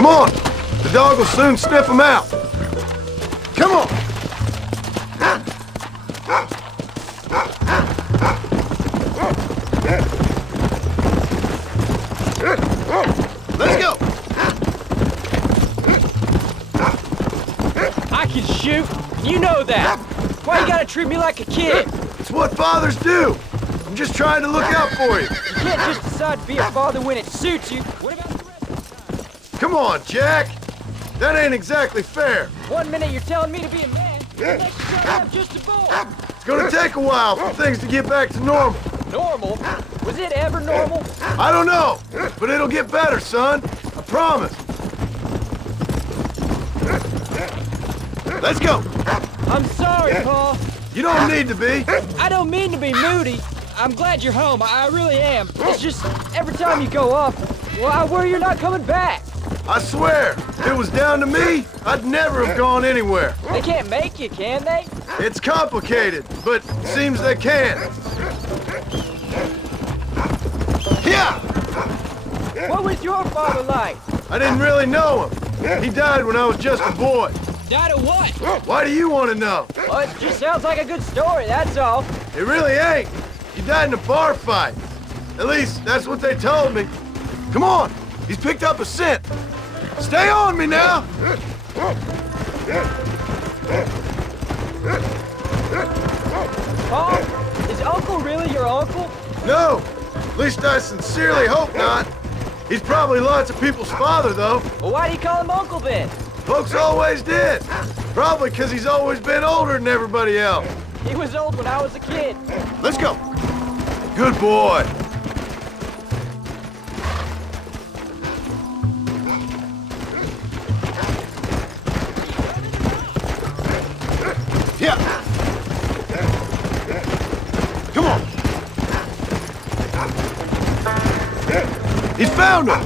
Come on! The dog will soon sniff them out. Come on! Let's go! I can shoot. You know that. Why you gotta treat me like a kid? It's what fathers do. I'm just trying to look out for you. You can't just decide to be a father when it suits you. What about the rest of the time? Come on, Jack. That ain't exactly fair. 1 minute you're telling me to be a man, the next you're telling me I'm just a boy. It's gonna take a while for things to get back to normal. Normal? Was it ever normal? I don't know, but it'll get better, son. I promise. Let's go. I'm sorry, Paul. You don't need to be. I don't mean to be moody. I'm glad you're home. I really am. It's just every time you go off, well, I worry you're not coming back. I swear, if it was down to me, I'd never have gone anywhere. They can't make you, can they? It's complicated, but seems they can. Yeah! What was your father like? I didn't really know him. He died when I was just a boy. Died of what? Why do you want to know? Well, it just sounds like a good story, that's all. It really ain't. He died in a bar fight. At least, that's what they told me. Come on, he's picked up a scent. Stay on me now! Paul, is Uncle really your uncle? No, at least I sincerely hope not. He's probably lots of people's father, though. Well, why do you call him Uncle then? Folks always did. Probably because he's always been older than everybody else. He was old when I was a kid. Let's go. Good boy. Yeah. Come on. He found him.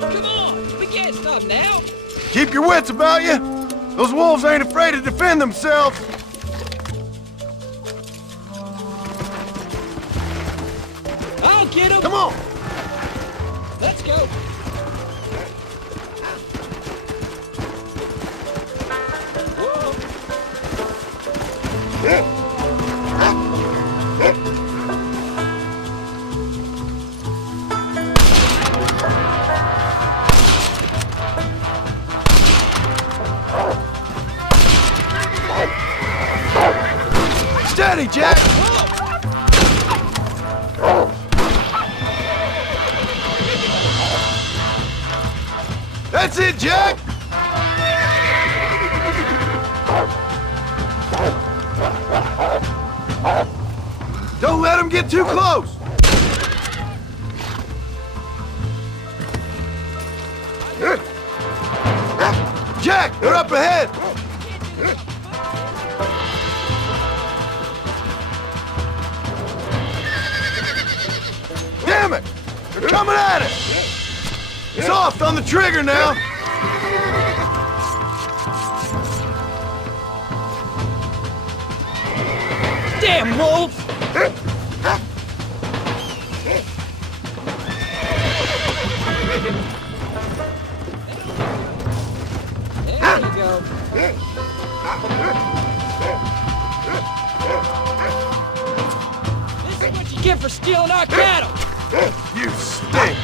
Come on, we can't stop now. Keep your wits about you. Those wolves ain't afraid to defend themselves. I'll get him. Come on. Let's go. Whoa. Steady, Jack. That's it, Jack. Don't let him get too close. Jack, they're up ahead. Damn it! They're coming at us! Soft on the trigger now! Damn wolves! There you go. This is what you get for stealing our cattle! You stink!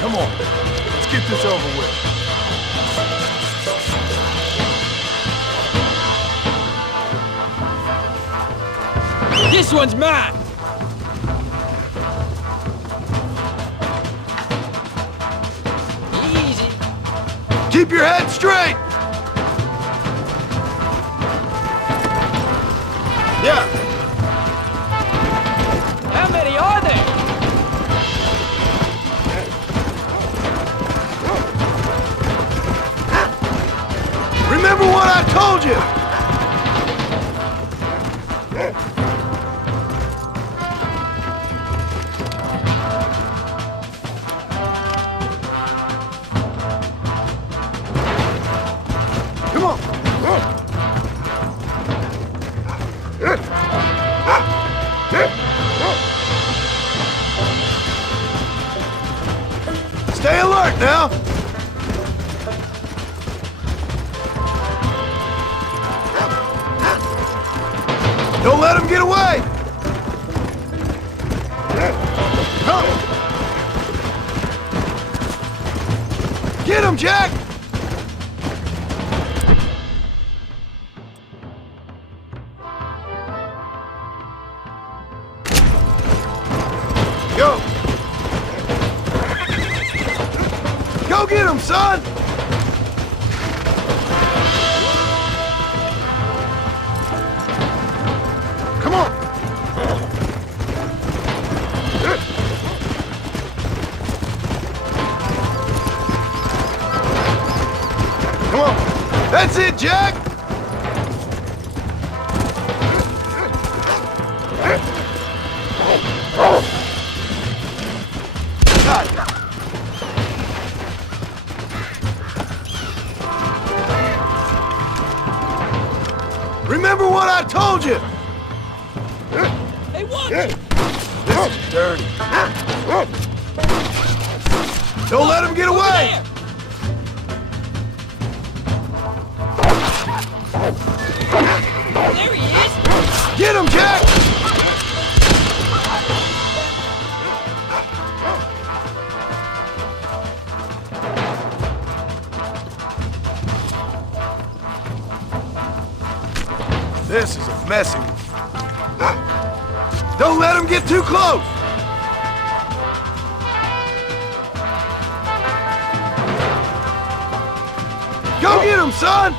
Come on, let's get this over with. This one's mine! Easy. Keep your head straight! Yeah, How many are there? remember what I told you! back now. Don't let him get away. Get him, Jack! Go! Go get him, son! Come on! Come on! That's it, Jack! God. Remember what I told you! Hey, watch it! This is dirty. Don't let him get away! There he is! Get him, Jack! This is a messy one. Don't let him get too close! Go get him, son!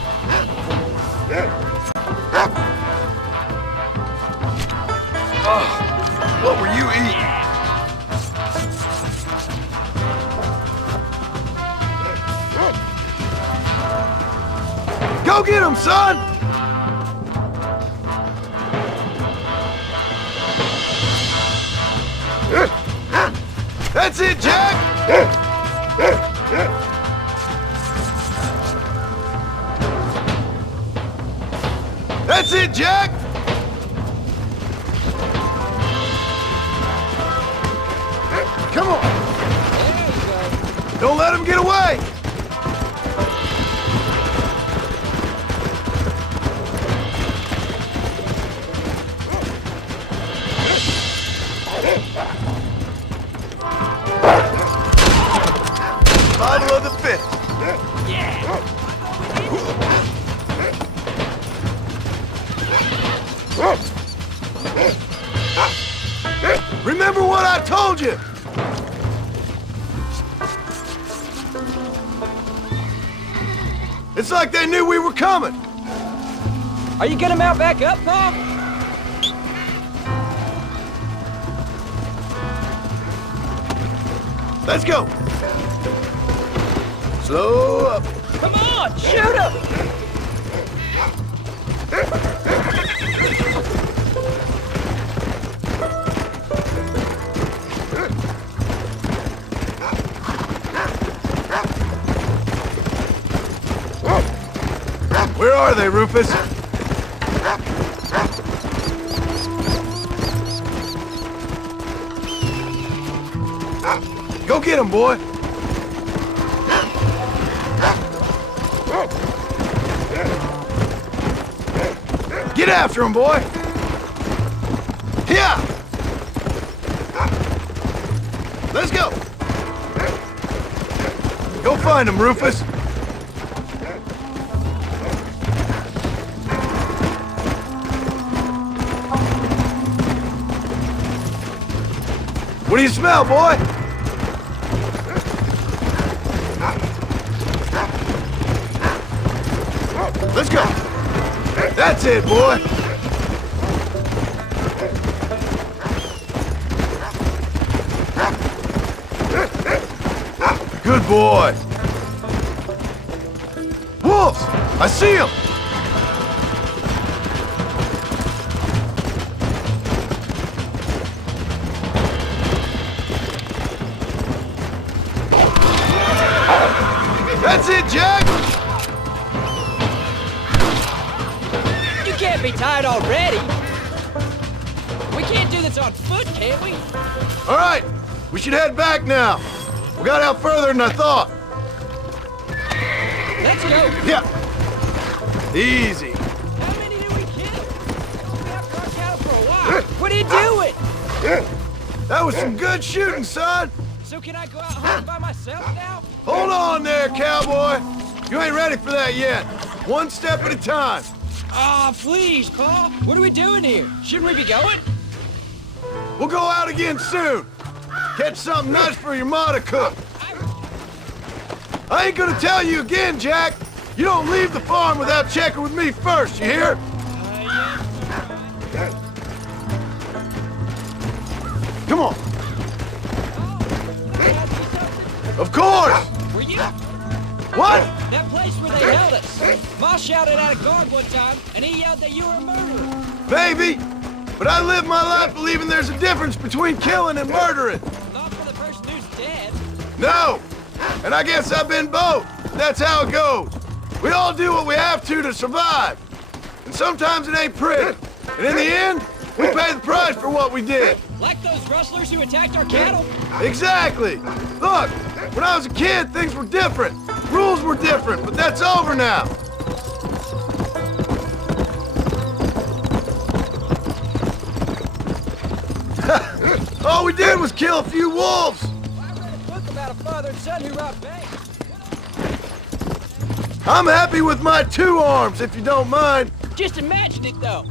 Oh, what were you eating? Go get him, son! That's it, Jack! That's it, Jack! Come on! There you go. Don't let him get away! Bottle of the fifth. Remember what I told you! It's like they knew we were coming! Are you gonna mount back up, Paul? Let's go! Slow up! Come on, shoot him! Where are they, Rufus? Go get him, boy! Get after him, boy! Yeah! Let's go! Go find him, Rufus! What do you smell, boy? Let's go! That's it, boy! Good boy! Wolves! I see him! That's it, Jack! You can't be tired already! We can't do this on foot, can we? All right, we should head back now. We got out further than I thought. Let's go. Yeah. Easy. How many did we kill? We've been after our cattle for a while. What are you doing? That was some good shooting, son. So can I go out hunting by myself now? Hold on there, cowboy. You ain't ready for that yet. One step at a time. Aw, please, Paul. What are we doing here? Shouldn't we be going? We'll go out again soon. Catch something nice for your ma to cook. I ain't gonna tell you again, Jack. You don't leave the farm without checking with me first, you hear? Yeah. Come on. Can I ask you something? Of course. Were you? What? That place where they held us. Ma shouted at a guard one time, and he yelled that you were a murderer. Maybe. But I live my life believing there's a difference between killing and murdering. Not for the person who's dead. No. And I guess I've been both. That's how it goes. We all do what we have to survive. And sometimes it ain't pretty. And in the end, we pay the price for what we did. Like those rustlers who attacked our cattle. Exactly. Look, when I was a kid, things were different. Rules were different, but that's over now. All we did was kill a few wolves. I read a book about a father and son who robbed banks. I'm happy with my 2 arms, if you don't mind. Just imagine it, though.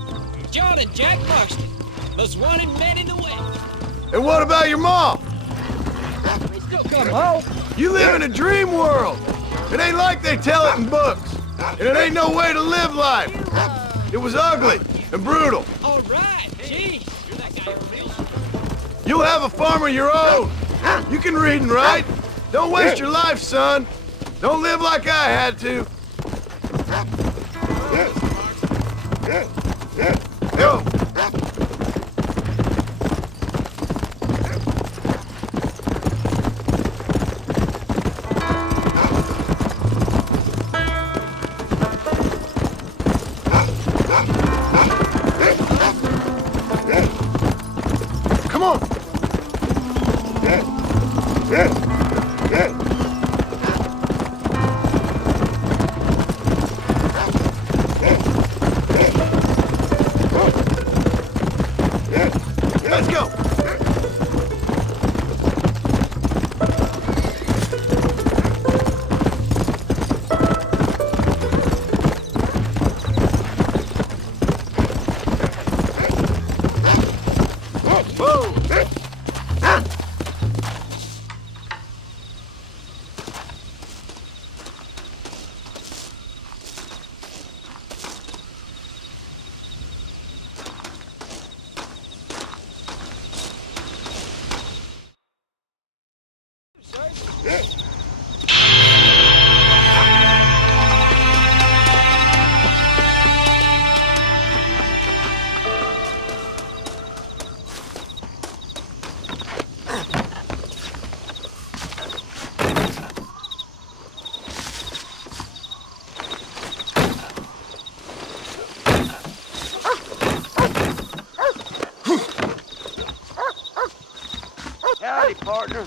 John and Jack Marston, most wanted men in the West. And what about your mom? They still come home. You live in a dream world. It ain't like they tell it in books. And it ain't no way to live life. It was ugly and brutal. All right, jeez. You're that guy who feels. You'll have a farm of your own. You can read and write. Don't waste your life, son. Don't live like I had to. Yo. Come on. Let's go. Whoa. Howdy, partner.